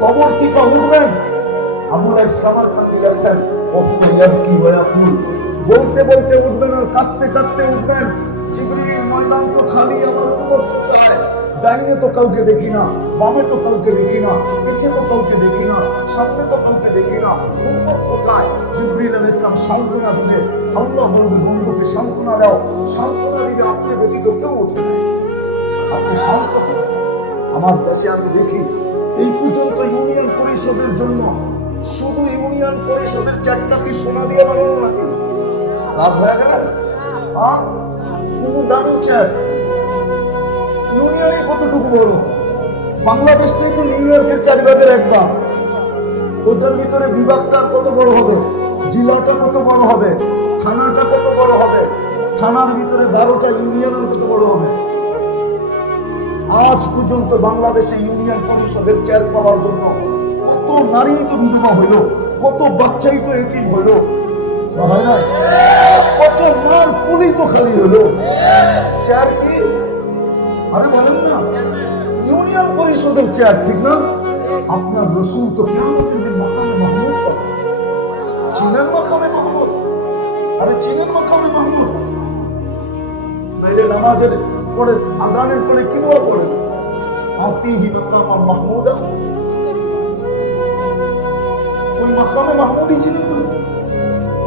কবর থেকে উঠবেন। আবুল সামারকান্দি লেখছেন ওহতে ইয়াবকি ওয়া ইয়াকুল, বলতে বলতে উঠবেন আর কাঁদতে কাঁদতে উঠবেন। জিবরিল, ময়দান তো খালি, আমার উম্মত কোথায়? ডাইনে তো কাউকে দেখি না, বামে তো কাউকে দেখি না, পিছে তো কাউকে দেখি না, সামনে তো কাউকে দেখি না, উম্মত কোথায়? জিবরিল আলাইহিস সালাম সান্ত্বনা দিলে আল্লাহ বলবে, বন্ধুকে সান্ত্বনা দাও। সান্ত্বনা দিলে আপনি ব্যতীত কেউ উঠে না, আপনি শান্ত হন। আমার দেশে আমি দেখি এই পর্যন্ত ইউনিয়ন পরিষদের জন্য শুধু ইউনিয়ন পরিষদের চেয়ারটা কি সোনা দিয়ে বানানো নাকি? লাভ হয়ে গেল? কোন দামি চেয়ার? ইউনিয়নে কতটুকু বড়? বাংলাদেশ থেকে নিউ ইয়র্কের 4 ভাগের 1 ভাগ। ওটার ভিতরে বিভাগটা কত বড় হবে, জেলাটা কত বড় হবে, থানাটা কত বড় হবে, থানার ভিতরে 12টা ইউনিয়নের কত বড় হবে? আজ পর্যন্ত বাংলাদেশে ইউনিয়ন পরিষদের চেয়ার পাওয়ার জন্য কত নারী তো বিধবা হইল, কত বাচ্চাই তো এতিম হইল, হয় না? কত মার কুলি তো খালি হইল। চেয়ার কি? আরে বলেন না, ইউনিয়ন পরিষদের চেয়ার, ঠিক না? আপনার রসুল তো কিয়ামতের দিন মাকামে মাহমুদ পাবেন। চিনেন মাকামে মাহমুদ? আরে চিনেন মাকামে মাহমুদ? নাইলে নামাজের পরে, আজানের পরে কি দোয়া করেন? আতিহি মাকামা মাহমুদা। ওই মাকামে মাহমুদই ছিলেন না?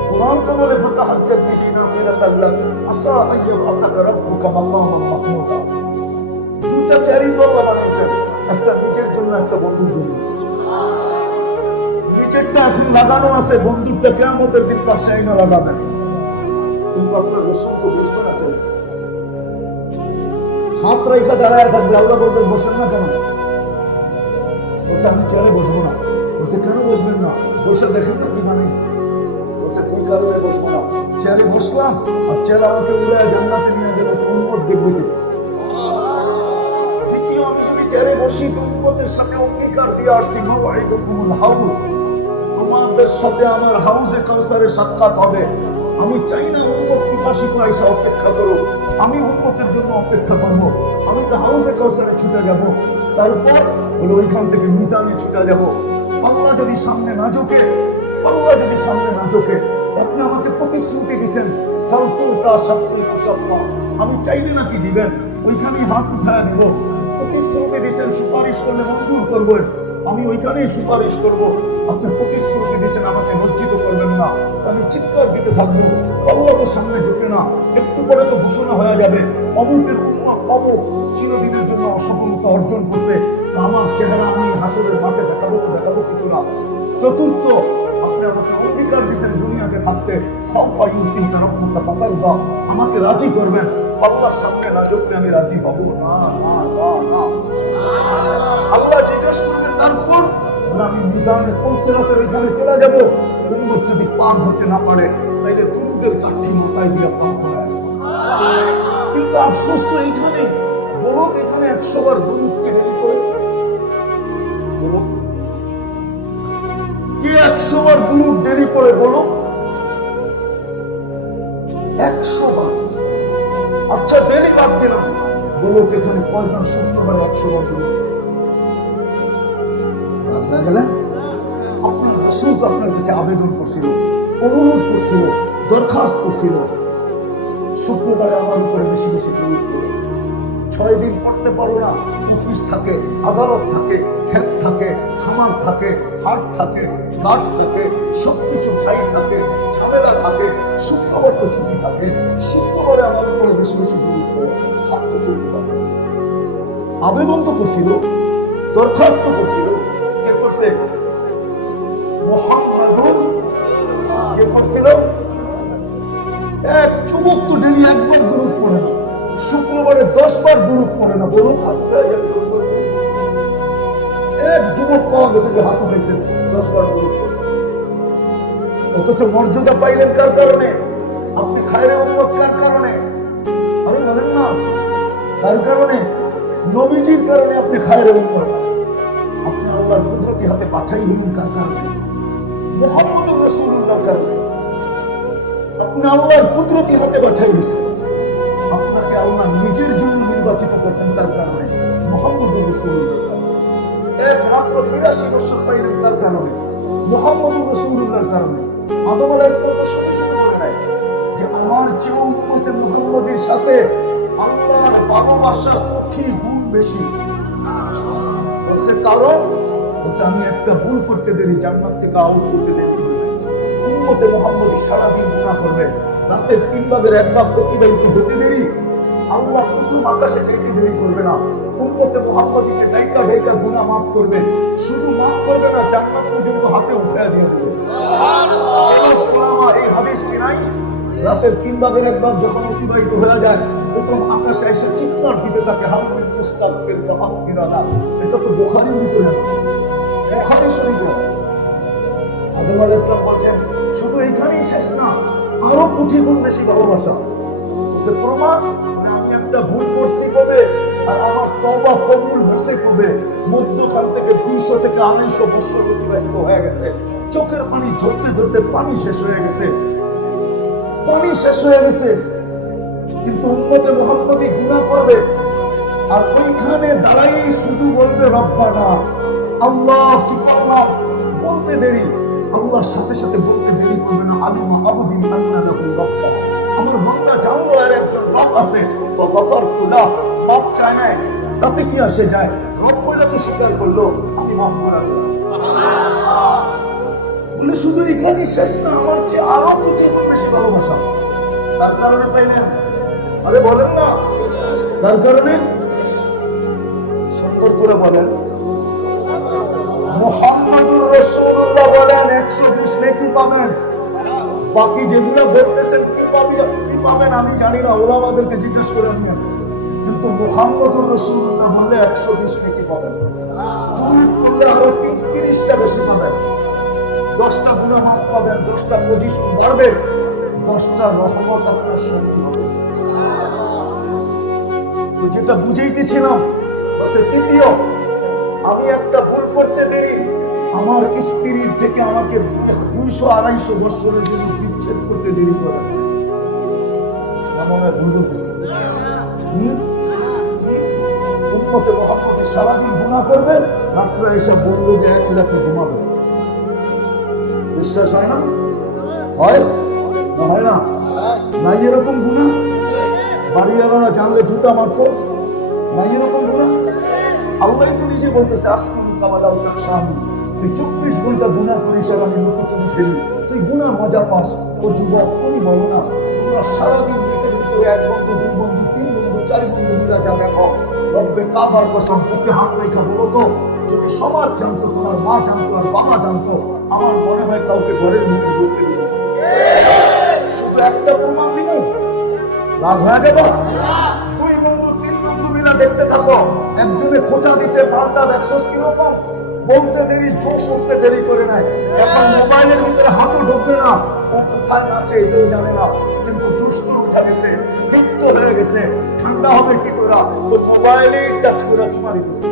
কুরআন তো বলে ফাতাহাজ্জাত বিহি নাফিলাতান লাক আসা আইয়াবআসাকা রাব্বুকা মাকামান মাহমুদা। দুটা চেয়ারই তো আল্লাহ বানাইছেন, একটা নিজের জন্য, একটা বন্ধুর জন্য। নিজেরটা এখন লাগানো আছে, বন্ধুরটা কিয়ামতের দিন পাশে আইনা লাগাবেন। কিন্তু আপনার রসুল তো বুঝবে না, চলে হাত রেখা দাঁড়ায় থাকবে। আল্লাহ বলবেন বসেন না কেন? বলছে আমি চেয়ারে বসবো না। বলছে কেন বসবেন না? বসে দেখেন না কি বানাইছে। বলছে কোন কারণে বসবো না? চেয়ারে বসলাম আর চেয়ার আমাকে উড়ায় জান্নাতে নিয়ে গেলে তো উম্মত দেখবে কি? দ্বিতীয়, আমি যদি চেয়ারে বসি তো উম্মতের সাথে অঙ্গীকার দিয়ে আসছি, মাওয়াইদুকুমুল হাউজ, তোমাদের সাথে আমার হাউজে কাউসারে সাক্ষাৎ হবে। আমি চাই না উম্মত পিপাসিত আইসা অপেক্ষা করো, আমি উম্মতের জন্য অপেক্ষা করব। আমি তো হাউজে কাউসারে ছুটে যাব, তারপর হলো ওইখান থেকে মিজানে ছুটে যাব। আল্লাহ যদি সামনে না ঝোঁকে, আল্লাহ যদি সামনে না ঝোঁকে, আপনি আমাকে প্রতিশ্রুতি দিবেন সালতুলকা শাফি মুসাফা, আমি চাইলে নাকি দিবেন, ওইখানেই হাত উঠায় দেব। প্রতিশ্রুতি দিবেন সুপারিশ করলে মঞ্জুর করবেন, আমি ওইখানেই সুপারিশ করব। আপনি প্রতিশ্রুতি দিচ্ছেন আমাকে লজ্জিত করবেন না, আমি চিৎকার দিতে থাকবো। আল্লাহ তো সামনে ঝুঁকে না, একটু পরে তো ঘোষণা হয়ে যাবে অমুকের উম্মত অমুক চিরদিনের জন্য অসফলতা অর্জন করছে। আমার চেহারা আমি হাসরের মাঠে দেখাবো তো দেখাবো কিন্তু না। চতুর্থ, আপনি আমাকে অঙ্গীকার দিচ্ছেন দুনিয়াতে থাকতে সাউফা ইউতিকা রাব্বুকা ফাতারদা, আমাকে রাজি করবেন। আল্লাহর সামনে না ঝুঁকলে আমি রাজি হব না, না, না, না। আল্লাহ জিজ্ঞেস করবেন তারপর আমি মিজানে পৌঁছানোর এখানে চলে যাব। উম্মত যদি পার হতে না পারে তাইলে দুরুদের কাঠি মাথায় দিয়ে পার করা। কিন্তু আফসোস তো এইখানে, বলো এখানে 100 বার দুরুদকে দেরি করে, বলো কে 100 বার দুরুদ দেরি করে? বলো 100 বার। আচ্ছা দেরি বাদ দিলাম, বলো এখানে কয়জন শুক্রবার 100 বার দুরুদ গেলে? আপনার রাসূল তো আপনার কাছে আবেদন করছিল, অনুরোধ করছিল, দরখাস্ত করছিল, শুক্রবারে আমার উপরে বেশি বেশি দরুদ পড়ো। 6 দিন পড়তে পারো না, অফিস থাকে, আদালত থাকে, ক্ষেত থাকে, খামার থাকে, হাট থাকে, ঘাট থাকে, সবকিছু ছাই থাকে, ঝামেলা থাকে, শুক্রবার তো ছুটি থাকে। শুক্রবারে আমার উপরে বেশি বেশি দরুদ পড়ো, হাত তো তুলতে পারো। আবেদন তো করছিল, দরখাস্ত করছিল। কে করছে? মুহাম্মাদুর কে করছিল? এক যুবক তো ডেলি 1 বার দুরূদ পড়ে না, শুক্রবারে 10 বার দুরূদ পড়ে না। বলুন এক যুবক পাওয়া গেছে যে হাত উঠেছে 10 বার দুরূদ পড়ে। অথচ মর্যাদা পাইলেন কার কারণে? আপনি খায়রে উম্মত কার কারণে? আরে বলেন না, কার কারণে? নবীজির কারণে আপনি খায়রে উম্মত। আপনি আল্লাহর কুদরতি হাতে বাছাই হলেন কার কারণে? মুহাম্মদুর রাসূলুল্লাহর কারণে। আপনি আল্লাহর কুদরতি হাতে বাছাই হয়েছেন। আপনাকে আল্লাহ নিজের জন্য নির্বাচিত করছেন তার কারণে, মুহাম্মদুর রাসূলুল্লাহ। এক মাত্র 82 বছর পাইলেন কার কারণে? মুহাম্মদুর রাসূলুল্লাহর কারণে। আদম আলাইহিস সালাম শুনে শুনে বলে নাই যে আমার চেয়ে উম্মতে মুহাম্মদের সাথে আল্লাহর ভালোবাসা কোটি গুণ বেশি। বলছে কারণ, বলছে আমি একটা ভুল করতে দেরি, জান্নাত থেকে আউট করতে দেরি। উম্মতে মুহাম্মদী সারাদিন গুনাহ করবে, রাতের 3 ভাগের 1 ভাগ অতিবাহিত হতে দেরি, আল্লাহ প্রথম আকাশে যেতে দেরি করবে না। উম্মতে মুহাম্মদীকে ডাইকা ডাইকা গুনাহ মাফ করবে, শুধু মাফ করবে না, জান্নাত পর্যন্ত হাতে উঠায় দিয়ে দেবে। সুবহানাল্লাহ। এই হাদিসটি নাই? রাতের 3 ভাগের 1 ভাগ যখন অতিবাহিত হয়ে যায়, প্রথম আকাশে এসে চিৎকার দিতে থাকে, হামিদ মুস্তাগফির ফাগফিরানা। এটা তো বুখারীর ভিতরে আছে, বুখারী শরীফে আছে। আদম আলাইহিস সালাম বলেন শুধু এখানেই শেষ না, আরো কোটি গুণ বেশি ভালোবাসা। সে প্রমাণ আমি একটা ভুল করছি কবে, আর আমার তওবা কবুল হয়েছে কবে। মধ্যখান থেকে 200 থেকে 250 বছর অতিবাহিত হয়ে গেছে, চোখের পানি ঝরতে ঝরতে পানি শেষ হয়ে গেছে, পানি শেষ হয়ে গেছে, কিন্তু উম্মতে মুহাম্মদী গুনাহ করবে আর ওইখানে দাঁড়াই শুধু বলবে রব্বানা, আল্লাহ কি করলাম বলতে দেরি, আল্লাহর সাথে সাথে বলতে দেরি করবে না। আলিমা আবদি আন্না লাহু রাব্বা, আমার বান্দা জানলো এর একজন রব আছে, ফাগফারতু লাহু, মাফ চায় না, তাতে কি আসে যায়, রব বলে তো স্বীকার করলো, আমি মাফ করে দিলাম। বলে শুধু এখানেই শেষ না, আমার চেয়ে আরো কোটি গুণ বেশি ভালোবাসা। তার কারণে পাইলেন? আরে বলেন না, তার কারণে সুন্দর করে বলেন। মুহাম্মদুর রাসূলুল্লাহ বলেন 120 নেকি পাবেন। বাকি যেগুলো বলতেছেন কি পাবেন আমি জানি না, ওলামাদেরকে জিজ্ঞেস করে নিন। কিন্তু মুহাম্মদুর রাসূলুল্লাহ বললে 120 নেকি পাবেন। দুই বললে আরো 30টা বেশি পাবেন। 10টা গুনাহ মাফ পাবেন, 10টা পজিশন বাড়বে, 10টা রহমত আপনার সঙ্গী হবে। তো যেটা বুঝাইতেছিলাম, তৃতীয়, আমি একটা ভুল করতে দেরি, আমার স্ত্রীর থেকে আমাকে 200-250 বছরের জন্য বিচ্ছেদ করতে দেরি করে। মনে ভুল বলতেছি? উম্মতে মুহাম্মদী সারাদিন গুনাহ করবে, রাত্রে এসে বললো যে 1 লাখ ঘুমাবে। বিশ্বাস হয় না? হয় না? হয় না? নাই এরকম গুনাহ? বাড়িওয়ালারা জানলে জুতা মারতো? নাই এরকম গুনাহ? আল্লাহ তো নিজে বলতেছে আসমানু কামাদাউ তাকশামু, তুই 24 ঘন্টা গুনাহ করিস আর আমি লুকোচুরি ফেলি, তুই গুনাহ মজা পাস। ও যুবক, তুমি বলো না, তোমরা সারাদিন পেটের ভিতরে 1 বন্ধু 2 বন্ধু 3 বন্ধু 4 বন্ধু মিলা যা দেখো, রব্বে কাবার কসম বুকে হাত রেখে বলো তো, যদি সমাজ জানতো, তোমার মা জানতো আর বাবা জানতো, আমার মনে হয় কাউকে ঘরের মধ্যে ঢুকতে দিত। শুধু একটা প্রমাণ দিব, রাগ হয়ে যাবো। 2 বন্ধু 3 বন্ধু মিলা দেখতে থাকো, একজনে খোঁচা দিছে, পাল্টা দেখছস কিরকম, বলতে দেরি, জোশ উঠতে দেরি করে নাই। এখন মোবাইলের ভিতরে হাতও ঢুকবে না, ও কোথায় নাচে এটাও জানে না, কিন্তু জোশ তো উঠা গেছে, লিপ্ত হয়ে গেছে। ঠান্ডা হবে কি করে? তো মোবাইলে টাচ করে চুমা দিতেছে।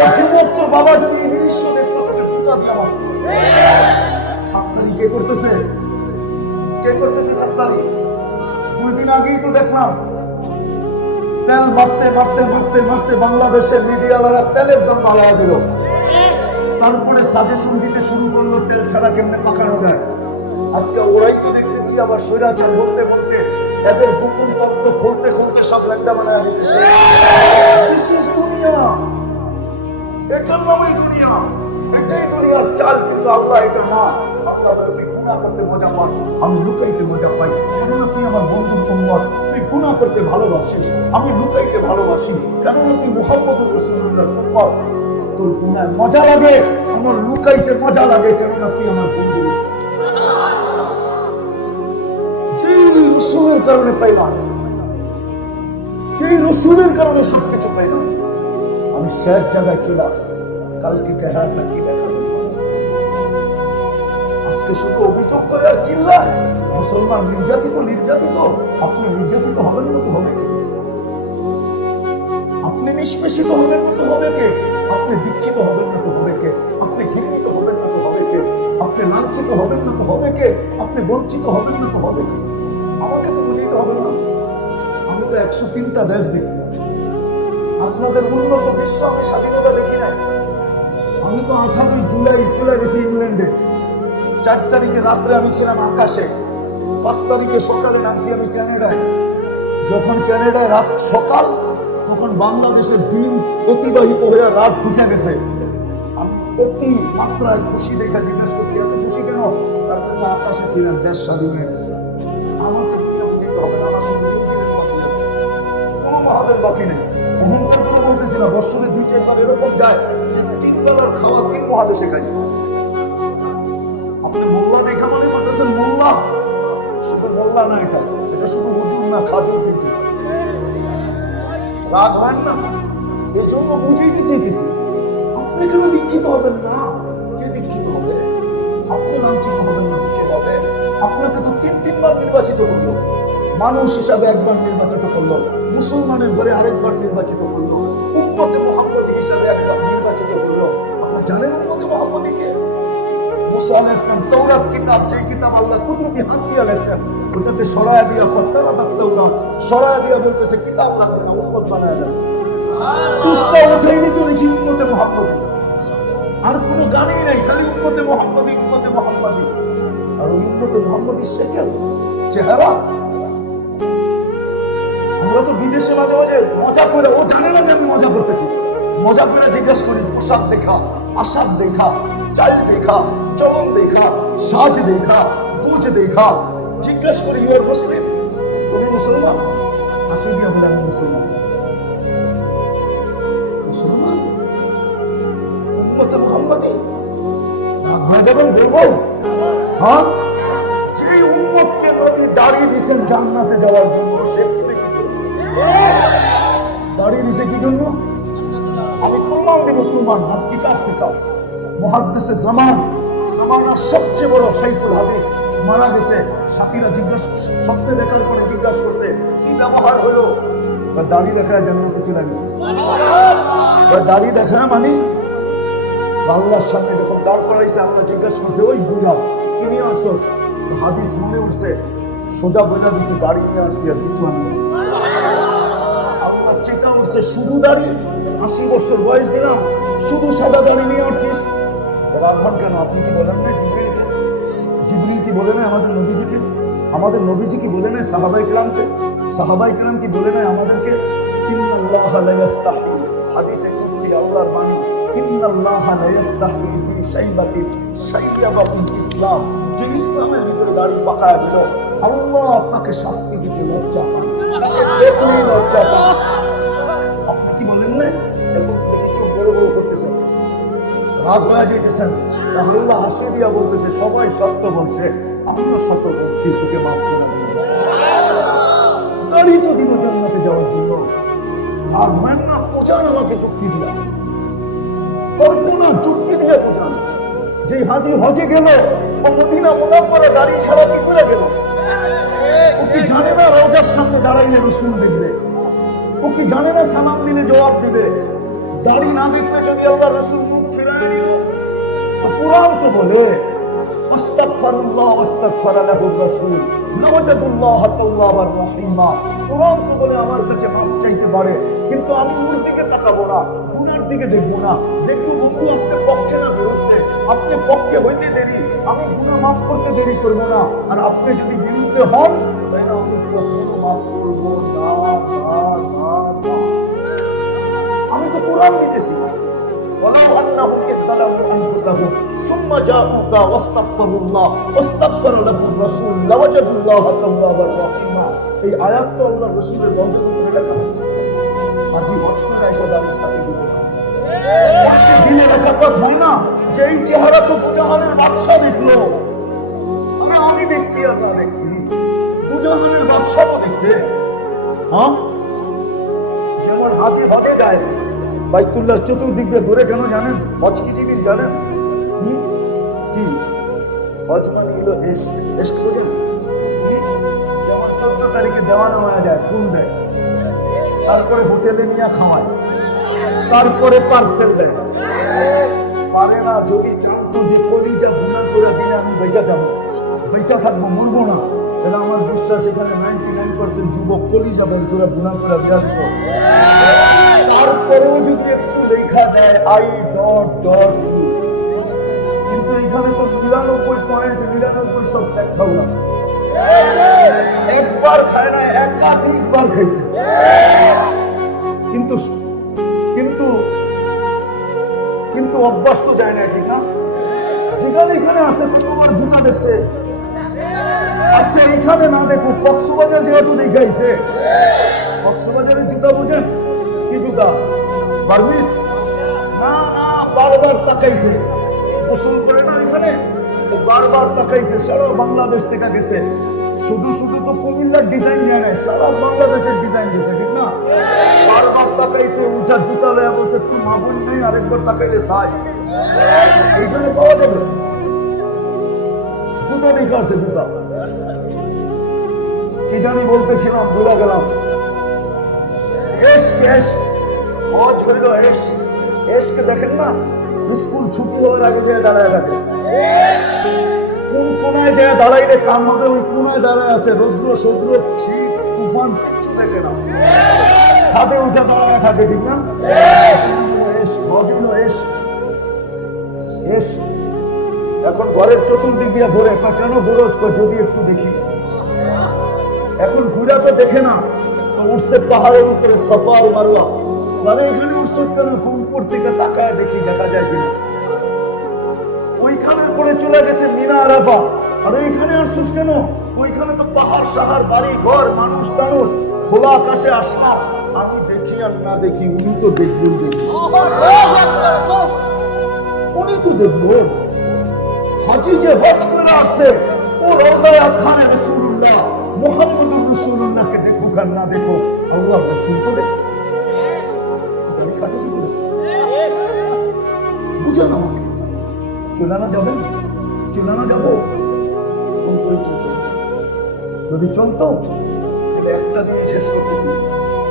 ও যুবক, তোর বাবা যদি এই দৃশ্য দেখতো তোকে জুতা দিয়ে আমার 7 তারিখ কে করতেছে? কে করতেছে 7 তারিখ? 2 দিন আগেই তো দেখলাম তেল মারতে মারতে মারতে মারতে বাংলাদেশের মিডিয়াওয়ালারা তেলের দাম বাড়ায় দিল। তারপরে সাজেশন দিতে শুরু করলো তেল ছাড়া কেমনে পাকানো যায়। আজকে ওরাই তো দেখছি আবার স্বৈরাচার বলতে বলতে এদের গোপন তত্ত্ব খুলতে খুলতে সব ল্যাংটা বানায় দিতেছে। দিস ইজ দুনিয়া, এটার নামই দুনিয়া, এটাই দুনিয়ার চাল। কিন্তু আল্লাহ এটা না, আল্লাহ বলে তুই গুনাহ করতে মজা পাস, আমি লুকাইতে মজা পাই। কেননা তুই আমার বন্ধুর উম্মত, তুই গুনাহ করতে ভালোবাসিস, আমি লুকাইতে ভালোবাসি। কেননা তুই মুহাম্মদুর রাসূলুল্লাহর উম্মত, তোর গুনাহ মজা লাগে, আমার লুকাইতে মজা লাগে। কেননা তুই আমার বন্ধু। যে রসূলের কারণে পাইলাম, যে রসূলের কারণে সবকিছু পাইলাম, আমি শেষ জায়গায় চলে আসছি। কালকে কেহার নাকি দেখা, আজকে শুধু অভিযোগ করে আর চিল্লায় মুসলমান নির্যাতিত নির্যাতিত। আপনি নির্যাতিত হবেন না তো হবে কে? আপনি নিষ্পেষিত হবেন না তো হবে কে? আপনি দীক্ষিত হবেন না তো হবে কে? আপনি ঘৃণিত হবেন না তো হবে কে? আপনি লাঞ্ছিত হবেন না তো হবে কে? আপনি বঞ্চিত হবেন না তো হবে কে? আমাকে তো বুঝাইতে হবে না। আমি তো 103টা দেশ দেখছি, আপনাদের উন্নত বিশ্ব আমি স্বাধীনতা দেখি নাই। আমি তো 18 জুলাই চলে গেছি ইংল্যান্ডে। 4 তারিখে রাত্রে আমি ছিলাম আকাশে, 5 তারিখে সকালে নামছি আমি ক্যানাডায়। যখন ক্যানাডায় রাত সকাল, তখন বাংলাদেশের দিন অতিবাহিত হয়ে রাত ঢুকে গেছে। আমি অতি মাত্রায় খুশি দেখে জিজ্ঞেস করছি, এত খুশি কেন? তারপরে তো আকাশে ছিলেন, দেশ স্বাধীন হয়ে গেছে। আমাকে দুনিয়া বুঝতে হবে না, আমার সঙ্গে কোনো মহাদের বাকি নেই। অহংকার করে বলতেছি না, বৎসরে 2-4 বার এরকম যায় যে 3 বেলার খাওয়া 3 মহাদেশে খাই। আপনি মোল্লা দেখা মানে বলতেছেন মোল্লা, শুধু মোল্লা না, এটা এটা শুধু হুজুর না, খাজুর। কিন্তু রাগ হয় না, এই জন্য বুঝাইতে চাইতেছি। আপনি কেন দীক্ষিত হবেন না? কে দীক্ষিত হবে? আপনি লাঞ্ছিত হবেন না, কে হবে? আপনাকে তো 3 বার নির্বাচিত করলো, মানুষ হিসাবে একবার নির্বাচিত করলো, মুসলমানের ঘরে আরেকবার নির্বাচিত করলো, উম্মতে মুহাম্মদী হিসাবে একবার নির্বাচিত করলো। আপনি জানেন উম্মতে মুহাম্মদী কে? মুসা আলাইহিস সালাম তাওরাত কিতাব, যে কিতাব আল্লাহ কুদরতি হাত দিয়ে লেখেন, ওটাকে সরায়া দিয়া ফাত্তারাত তাওরাত সরায়া দিয়া বলতেছে কিতাব লাগবে না, উম্মত বানায়া দেন। পৃষ্ঠা উঠাইনি তো দেখি উম্মতে মুহাম্মদী, আর কোনো গানই নাই, খালি উম্মতে মুহাম্মদী, উম্মতে মুহাম্মদী। আর ওই উম্মতে মুহাম্মদী শেখেন চেহারা। আমরা তো বিদেশে মাঝে মাঝে মজা করে, ও জানে না যে আমি মজা করতেছি, মজা করে জিজ্ঞেস করি পোশাক দেখা, আশাক দেখা, চাল দেখা, চলন দেখা, সাজ দেখা, গুজ দেখা, জিজ্ঞেস করি ইউ আর মুসলিম, তুমি মুসলমান? আসে গিয়ে বলে আমি মুসলমান। মুসলমান উম্মতে মুহাম্মদী রাগ হয়ে যাবেন বলবো? হ্যাঁ, যে উম্মতকে নবী দাঁড়িয়ে দিয়েছেন জান্নাতে যাওয়ার জন্য, সে দাঁড়িয়ে দিছে কি জন্য? আমি প্রমাণ দেব, প্রমাণ হাত কিতাব কিতাব। মুহাদ্দিসে জামানার সবচেয়ে বড় শাইখুল হাদিস মারা গেছে। সাথীরা জিজ্ঞাসা, স্বপ্নে দেখার পরে জিজ্ঞাসা করছে কি ব্যবহার হলো? দাড়ি দেখায় জান্নাতে চলে গেছে। দাড়ি দেখা মানে আল্লাহর সামনে যখন দাঁড় করাইছে, আমরা জিজ্ঞাসা করছে ওই বুড়া কি নিয়ে আসছস? হাদিস মনে উঠছে, সোজা বইলা দিছে দাড়ি নিয়ে আসছি, আর কিছু আনি। আপনার চেতা উঠছে শুধু দাড়ি, 80 বছর বয়স দিলাম, শুধু সাদা দাড়ি নিয়ে আসছিস। রাখুন কেন? আপনি কি বলেন না জিবরিলকে? জিবরিল কি বলে না আমাদের নবীজিকে? আমাদের নবীজি কি বলে না সাহাবায়ে কেরামকে? সাহাবায়ে কেরাম কি বলে না আমাদেরকে? ইন্নাল্লাহা লা ইস্তাহি, হাদিসে কুদসি আল্লাহর বাণী, ইন্নাল্লাহা লা ইস্তাহি ফি শাইবাতি শাইয়াবাতিল ইসলাম, যে ইসলামের ভিতরে দাড়ি পাকায়া দিল, আল্লাহ আপনাকে শাস্তি দিতে লজ্জা পান, তাকে দেখলে লজ্জা পান। আপনি কি বলেন না? এখন থেকে চোখ বড় বড় করতেছেন, রাগ হয়ে যেতেছেন। আল্লাহ হাসি দিয়া বলতেছে সবাই সত্য বলছে, আমরা সত্য বলছি, তোকে মাফ করে দিন। দাঁড়িয়ে তো দিন জান্নাতে যাওয়ার জন্য। রাগ হয় না, বোঝান আমাকে যুক্তি দিয়া, তর্ক না, যুক্তি দিয়ে বোঝান। যে হাজি হজে গেল, ও মদিনা মুনাওয়ারা দাড়ি ছাড়া কি করে গেল? ও কি জানে না রওজার সামনে দাঁড়াইলে রাসূল দেখবে? ও কি জানে না সালাম দিলে জবাব দিবে? দাড়ি না দেখলে যদি আল্লাহ রাসূল মুখ ফিরায় নিল? কুরআন তো বলে আস্তাগফিরুল্লাহ ওয়াস্তাগফারা লাহুর রাসূল লাওয়াজাদুল্লাহ তাওয়াবার রহিমা। কুরআন তো বলে আমার কাছে মাফ চাইতে পারে, কিন্তু আমি ওর দিকে তাকাবো না, গুনার দিকে দেখবো না। দেখবো বন্ধু আপনি পক্ষে না বিরুদ্ধে, আপনি পক্ষে হইতে দেরি, আমি গুনাহ মাফ করতে দেরি করবো না। আর আপনি যদি বিরুদ্ধে হন, তাহলে আমি কখনো মাফ করবো না। আমি তো কোরআন দিতেছি। ولو أنهم إذ ظلموا أنفسهم ثم جاءوك واستغفروا الله واستغفر لهم الرسول لوجدوا الله توابا رحيما। এই আয়াত তো আল্লাহর রাসূলের রওজার উপরে লেখা আছে। হাজি হজ করে এসে দাঁড়িয়ে সাথে দিল, দিনে লেখা কথা হয় না যে এই চেহারা তো দুজাহানের বাদশা দেখলো। আমি দেখছি আর না দেখছি, দুজাহানের বাদশা তো দেখছে। হ্যাঁ, যেমন হাজি হজে যায়, বাইতুল্লাহ চতুর্দিক দিয়ে ঘুরে কেন জানেন? হজ কি জিনিস জানেন? কি হজ মানে হলো এশক বোঝেন? যেমন 14 তারিখে দেওয়ানা হয়ে যায়, ফুল দেয়, তারপরে হোটেলে নিয়ে খাওয়ায়, তারপরে পার্সেল দেয়। পারে না, যদি জানতো যে কলিজা ভুনা করে দিলে আমি বেঁচে যাবো, বেঁচে থাকবো, মরবো না, তাহলে আমার বিশ্বাস এখানে 99% যুবক কলিজা বের করে ভুনা করে দেওয়া দিত। তারপরেও যদি একটু লেখা দেয় আই ডট ডট ইউ, কিন্তু এখানে তো 99.99 সব সেট খাওয়া একবার খায় না, একাধিকবার খাইছে, কিন্তু কিন্তু কিন্তু অভ্যাস তো যায় না, ঠিক না? যেখানে এখানে আছে তোমার জুতা দেখছে, আচ্ছা এখানে না দেখো, কক্সবাজার যেহেতু দেখাইছে, কক্সবাজারের জুতা বুঝেন কি জুতা? বার্মিস না, না, বারবার তাকাইছে, গোসল করে না এখানে, বারবার তাকাইছে, সারা বাংলাদেশ থেকে গেছে, শুধু শুধু তো কুমিল্লার ডিজাইন নিয়ে নেয়, সারা বাংলাদেশের ডিজাইন দিয়েছে, ঠিক না? বারবার তাকাইছে, উঠা জুতা লয়া বলছে কোনো মাবুল নেই, আরেকবার তাকাইলে সাইজ এখানে পাওয়া যাবে, জুতা নেই, কাটছে জুতা, কি জানি বলতেছিলাম, ভুলে গেলাম। হজ হইল এসকে দেখেন না, স্কুল ছুটি হওয়ার আগে গিয়ে দাঁড়ায় থাকে, কোন কোনায় যায় দাঁড়াইলে কাম হবে, ওই কোনায় দাঁড়ায় আছে, রৌদ্র সৌদ্র শীত তুফান কিচ্ছু দেখে না, ছাদে উঠে দাঁড়ায় থাকে, ঠিক না? এখন ঘরের চতুর্দিক দিয়ে ঘুরে, কেন ঘুরোজ যদি একটু দেখি, এখন ঘুরে তো দেখে না, তো উঠছে পাহাড়ের উপরে সফা আর মারওয়া, মানে এখানে উঠছে কেন, উপর থেকে তাকায় দেখি দেখা যায় কিনা, ওইখানের পরে চলে গেছে মিনা আরাফা, আর ওইখানে আসছিস কেন, ওইখানে তো পাহাড় সাহার বাড়ি ঘর মানুষ টানুষ, খোলা আকাশে আসলাম, আমি দেখি আর না দেখি, উনি তো দেখবেন, উনি তো দেখবো, হাজি যে হজ করে আসছে, ও রওজায়ে খানে রাসূলুল্লাহ মুহাম্মদুর রাসূলুল্লাহকে দেখুক আর না দেখুক, আল্লাহ রাসূল তো দেখছে, বুঝেন আমাকে, চলানো যাবে, চলানো যাবো, কোন পরিচয় চলবে, যদি চলতো তাহলে একটা দিয়ে শেষ করতেছি,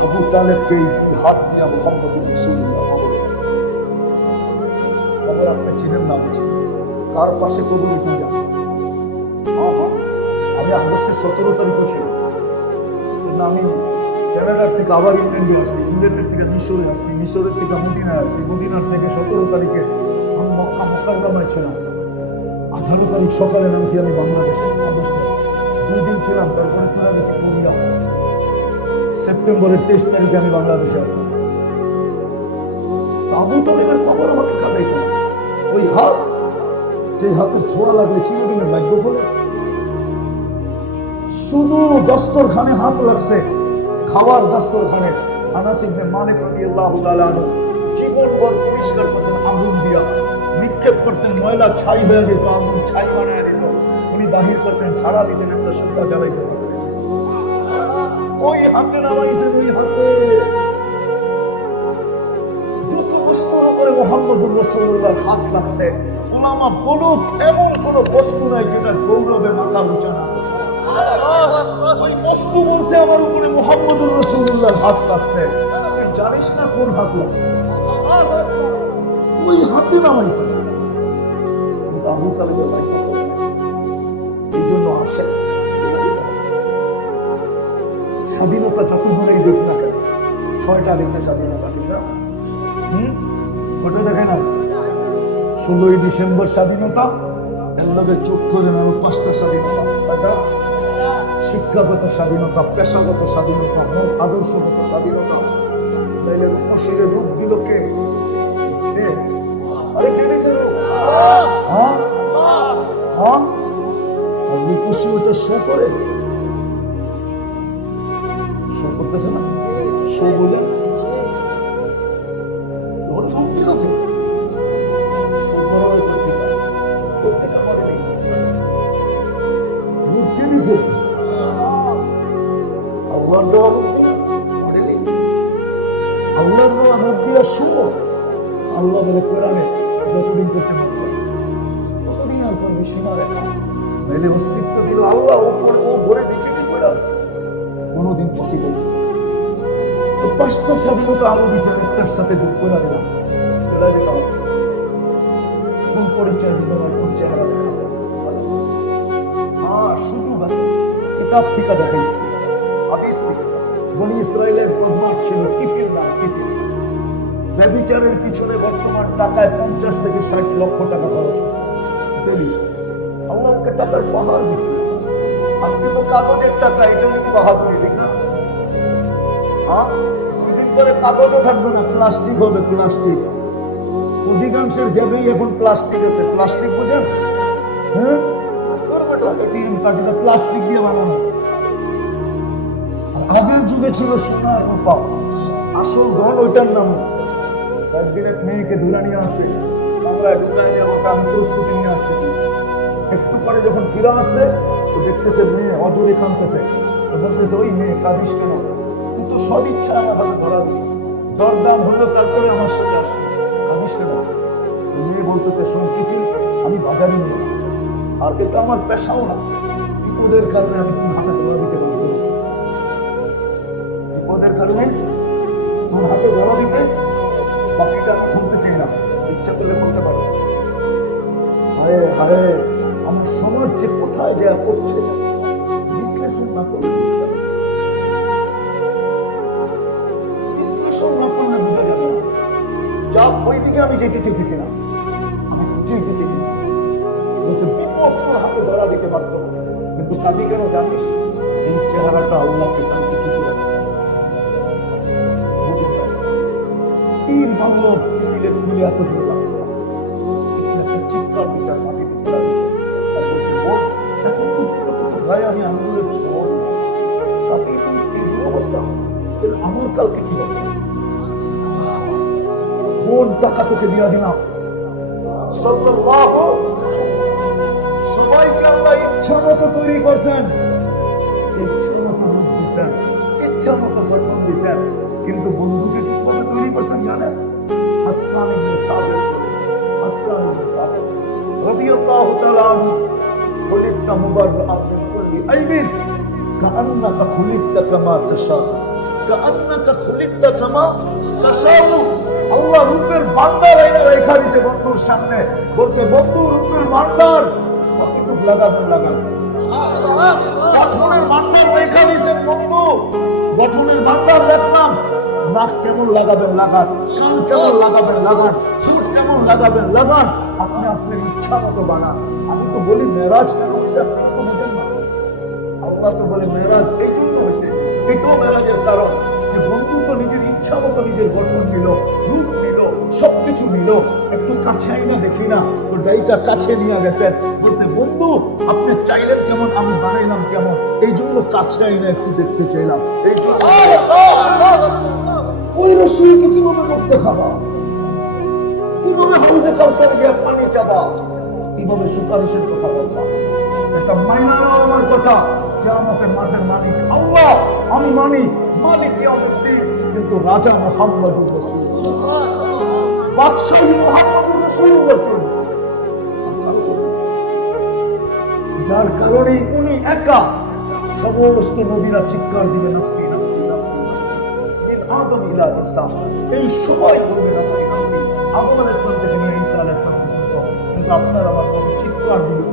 আবু তালেবকে এই হাত নিয়ে মুহাম্মদুর রাসূলুল্লাহ কবরে গেছে, কবর আপনি চিনেন না, বুঝেন কার পাশে কবর উঠে যান? আমি আগস্টের 17 তারিখও ছিল, আমি কানাডার থেকে আবার ইংল্যান্ডে আসছি, ইংল্যান্ডের থেকে মিশরে আসছি, মিশরের থেকে মদিনায় আসছি, মদিনার থেকে 17 তারিখে আমি মক্কা মুকাররমায় ছিলাম, 18 তারিখ সকালে নামছি আমি বাংলাদেশে, আগস্টে 2 দিন ছিলাম, তারপরে চলে গেছি কোরিয়া, সেপ্টেম্বরের 23 তারিখে আমি বাংলাদেশে আসছি। আবু তালেবের খবর আমাকে খাবেই না, ওই হাত, যে হাতের ছোঁয়া লাগলে চিরদিনের ভাগ্য বলে, শুধু দস্তরখানে হাত লাগছে, খাওয়ার দস্তরখানে, আনাস ইবনে মালিক রাদিয়াল্লাহু তাআলা আনহু জীবনভর পরিষ্কার করতেন আগুন দিয়া, নিক্ষেপ করতেন, ময়লা ছাই হয়ে যেত, আগুন ছাই বানিয়ে দিত, উনি বাহির করতেন, ছাড়া দিতেন, একটা সুতা জ্বালাইতে পারতেন, ওই হাতে নামাইছেন, ওই হাতে যত দস্তর করে মুহাম্মদুর রাসূলুল্লাহর হাত লাগছে, ওলামা বলুক এমন কোন বস্তু নাই যেটা গৌরবে মাথা উঁচা না, ওই বস্তু বলছে আমার উপরে মুহাম্মদুর রাসূলুল্লাহর হাত লাগছে, তুই জানিস না কোন হাত লাগছে, ওই হাতে নামাইছে, কিন্তু আবু তালেবের ভাই এই জন্য আসে, স্বাধীনতা যতগুলোই দেখ না কেন, 6টা দেশে স্বাধীনতা, ঠিক না? ফটো দেখে না, 16ই ডিসেম্বর স্বাধীনতা, এর লগে চোখ করে না 5টা স্বাধীনতা, শিক্ষাগত স্বাধীনতা, পেশাগত স্বাধীনতা, মত আদর্শগত স্বাধীনতা, তাইলে রূপসীরে রূপ দিল কে? আরে কে দিছে? রূপসী ওটা শো করে, শো করতেছে না, শো বোঝে, ওর রূপ দিল কে? আল্লাহর দেওয়া মডেলিং, আল্লাহর দেওয়া মুখ দিয়া শুনো, আল্লাহ বলে কোরআনে যতদিন করতে পারবে ততদিন আর করবে, সীমা রেখা মেলে অস্তিত্ব দিল আল্লাহ, ও ধরে দেখে দিবে, কোনোদিন পসিবল ছিল। তো 5টা স্বাধীনতা আলো দিছে, একটার সাথে যোগ করে দিলাম, চলে দিলাম, কোন পরিচয় দিল না, কোন চেহারা দেখা, শুধু আছে কিতাব থেকে দেখাইছি, হাদিস থেকে। বনি ইসরাইলের বদমাশ ছিল কিফির নাম, কিফির ব্যভিচারের পিছনে বর্তমান টাকায় 50 থেকে 60 লক্ষ টাকা খরচ ডেলি। আল্লাহ আমাকে টাকার পাহাড় দিছে। আজকে তো কাগজের টাকা, এটা নাকি বাহাদুরি, ঠিক না? হ্যাঁ, দুদিন পরে কাগজও থাকবে না, প্লাস্টিক হবে, প্লাস্টিক। অধিকাংশের জেবেই এখন প্লাস্টিক আছে। প্লাস্টিক বুঝেন? হ্যাঁ, এটিএম কার্ড এটা প্লাস্টিক দিয়ে বানানো। আগের যুগে ছিল সোনার রূপা, আসল ধন ওইটার নাম। একদিন এক মেয়েকে ধরে নিয়ে আসে, আমরা ঢুকাই নিয়ে বলছে আমি প্রস্তুতি নিয়ে আসতেছি। একটু পরে যখন ফিরে আসছে, তো দেখতেছে মেয়ে অজরে কাঁদতেছে। বলতেছে ওই মেয়ে কাঁদিস কেন? তুই তো সব ইচ্ছা আমার হাতে ধরা দিবি, দরদাম হলো তারপরে আমার সাথে আসে, কাঁদিস কেন? মেয়ে বলতেছে শোন, আমি বাজারে নিয়ে না, আর এটা আমার পেশাও না। বিপদের কারণে আমি তোমার হাতে ধরা দিতে বাধ্য হয়েছি। বিপদের কারণে তোমার হাতে ধরা দিতে, বাকিটা আমি খুলতে চাই না, ইচ্ছা করলে খুলতে পারো। হায় হায়, আমার সমাজ যে কোথায় যা করছে বিশ্লেষণ না করলে বোঝা যাবে না। যা ওই দিকে আমি যেতে চেয়েছি না, আমি যেতে চেয়েছি। বিপদ তোর হাতে ধরা দিতে বাধ্য হচ্ছে, কিন্তু কাঁদি কেন জানিস? এই চেহারাটা আল্লাহকে কাঁদতে কি করে তিন বাংলো টিফিনের খুলে এত জোর লাগতো, চিৎকার বিচার মাটি ভাই আমি আঙ্গুলের ছোট তাতে এই অবস্থা, আমার কালকে কি হবে? কোন টাকা তোকে দিয়া দিলাম? সবাইকে আল্লাহ ইচ্ছা মতো তৈরি করছেন, ইচ্ছা মতো গঠন দিচ্ছেন, কিন্তু বন্ধুকে কিভাবে তৈরি করছেন জানেন? হাসান ইবনে সাবিত, হাসান ইবনে সাবিত রাদিয়াল্লাহু তাআলা আনহু, খুলিকতা মুবাররাআন মিন কুল্লি আইবিন কাআন্নাকা খুলিকতা কামা তাশা, কাআন্নাকা খুলিকতা কামা তাশাউ। আল্লাহ রূপের ভান্ডার এনে রেখা দিয়েছে বন্ধুর সামনে, বলছে বন্ধু রূপের ভান্ডার কতটুকু লাগাবেন লাগান। গঠনের ভান্ডার রেখা দিয়েছেন বন্ধু, গঠনের ভান্ডার দেখলাম। নাক কেমন লাগাবেন লাগান, কান কেমন লাগাবেন লাগান, ঠোঁট কেমন লাগাবেন লাগান, আপনি আপনার ইচ্ছা মতো বানান। আমি তো বলি মেরাজ কেন হয়েছে আপনি তো বুঝেন না। আল্লাহ তো বলে মেরাজ এই জন্য হয়েছে, এটাও মেরাজের কারণ যে বন্ধু তো নিজের ইচ্ছা মতো নিজের গঠন নিল, রূপ নিল, সবকিছু নিল। একটু কাছে আইনা দেখি না, তো ডাইকা কাছে নিয়ে গেছেন, বলছে বন্ধু আপনি চাইলেন কেমন, আমি বানাইলাম কেমন, এই জন্য কাছে আইনা একটু দেখতে চাইলাম। এই ওই রসুলকে কিভাবে করতে খাবা, কিভাবে হাউজে কাউসারে গিয়ে পানি চাবা, কিভাবে সুপারিশের কথা বলবা? একটা মাইনা নাও আমার কথা, কিয়ামতের মাঠের মালিক আল্লাহ, আমি মানি মালিক ইয়াউমুদ্দিন, কিন্তু রাজা মুহাম্মদুর রাসূলুল্লাহ, বাদশাহ মুহাম্মদুর রাসূলুল্লাহ চলবে। যার কারণে উনি একা, সমস্ত নবীরা চিৎকার দিবে নফসি নফসি নফসি, মিন আদম ইলা ঈসা, এই সবাই বলবে নফসি নফসি, আদম আলাইহিস সালাম থেকে নিয়ে ঈসা আলাইহিস সালাম পর্যন্ত। কিন্তু আপনার আমার নবী চিৎকার দিবে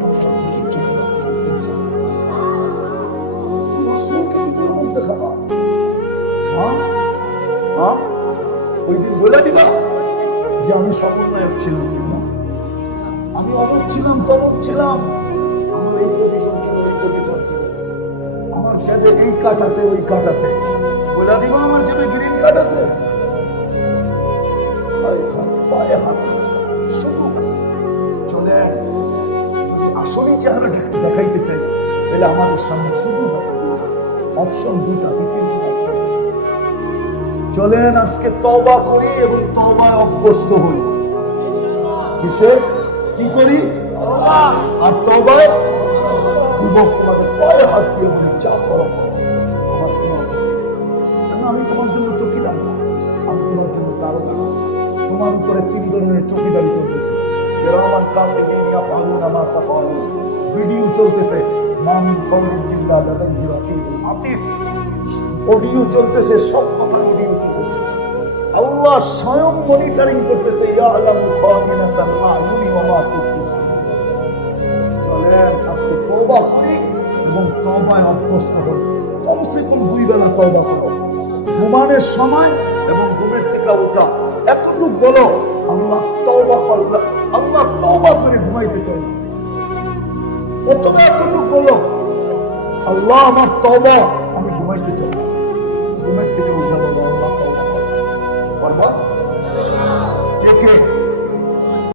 রাসূলকে কি করে মধ্যে খাবা? হ্যাঁ হ্যাঁ, ওই দিন বলে দিবা যে আমি সমন্বয়ক ছিলাম, ঠিক না? আমি অমুক ছিলাম তমুক ছিলাম, আমার এই পজিশন ছিল, এই পজিশন ছিল, আমার জেবে এই কাট আছে ওই কাট আছে, বলে দিবা আমার জেবে গ্রিন কাট আছে। পায়ে হাত সুযোগ আছে, চলে আসলে চেহারা দেখাইতে চাই, তাহলে আমাদের সামনে সুযোগ আছে, অপশন দুটা, তিনটা অপশন। চলেন আজকে তওবা করি এবং তওবায় অভ্যস্ত হই। কিসে কি করি? আর তওবায় যুবক তোমাদের পায়ে হাত দিয়ে বলি যা করো আমার আমি তোমার জন্য চকিদার না, আমি তোমার জন্য দারোগা না। তোমার উপরে 3 ধরনের চকিদারি চলতেছে, কিরামান কাতিবিন ইয়াফআলুনা মা তাফআলুন, ভিডিও চলতেছে, মান কওলিল্লাহ লাদাইহি রাকিবুন আতীদ, অডিও চলতেছে, সব কথা অডিও চলতেছে। আল্লাহ স্বয়ং মনিটরিং করতেছে, ইয়ালামু খায়িনাতাল আয়ুনি ওয়া মা তুখফি সুদূর। চলেন আজকে তওবা করি এবং তওবায় অভ্যস্ত হই। কমসে কম 2 বেলা তওবা করো, ঘুমানোর সময় এবং ঘুমের থেকে ওঠা, এত এতটুক বলো, আল্লাহ তওবা করলাম, আল্লাহ তওবা করে ঘুমাইতে চাই। প্রথমে এতটুক বলো, আল্লাহ আমার তওবা, আমি ঘুমাইতে চাই। ঘুমের থেকে উঠে বলো, আল্লাহ তওবা